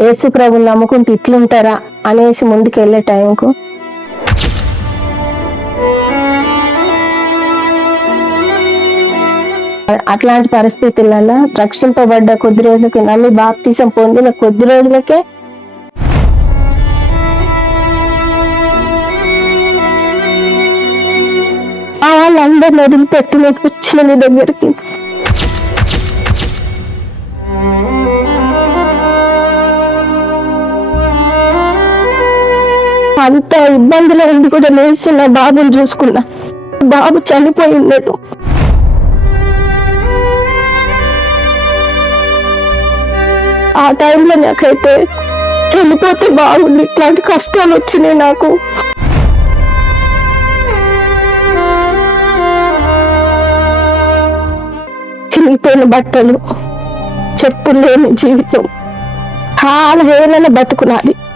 యేసు ప్రభుని నమ్ముకుంటే ఇట్లుంటారా అనేసి ముందుకు వెళ్ళే టైంకు అట్లాంటి పరిస్థితులలో రక్షింపబడ్డ కొద్ది రోజులకి, నమ్మి బాప్తిసం పొందిన కొద్ది రోజులకే వాళ్ళందరిని వదిలిపెట్టి వచ్చిన నీ దగ్గరికి. అంత ఇబ్బందులు ఉండి కూడా నేసి నా బాబుని చూసుకున్నా. బాబు చనిపోయిందట. ఆ టైంలో నాకైతే చనిపోతే బాగుంది, ఇట్లాంటి కష్టాలు వచ్చినాయి నాకు. చినిగిపోయిన బట్టలు, చెప్పులు లేని జీవితం, చాలా హేళన బతుకున్నది.